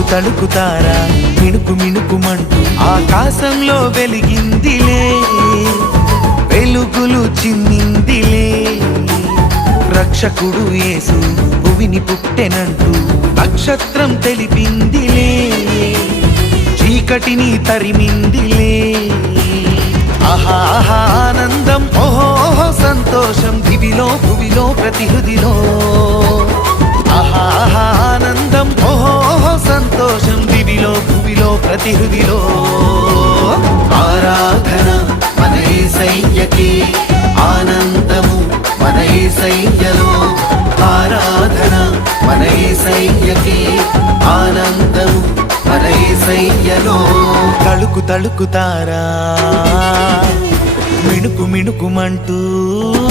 తళుకుతారా మిణుకు మిణుకుమంటూ ఆకాశంలో వెలిగిందిలే. వెలుగులు చిన్నిందిలే. రక్షకుడు యేసు భువిని పుట్టెనంటూ నక్షత్రం తెలిపిందిలే. చీకటిని తరిమిందిలే. ఆహా ఆనందం ఓహో సంతోషం దివిలో భువిలో ప్రతి హృదిలో ప్రతి హృదిలో ఆరాధన మన యేసయ్యకి ఆనందము మన యేసయ్యలో ఆరాధన మన యేసయ్యకి ఆనందము మన యేసయ్యలో తళుకు తళుకుతారా మిణుకు మిణుకుమంటూ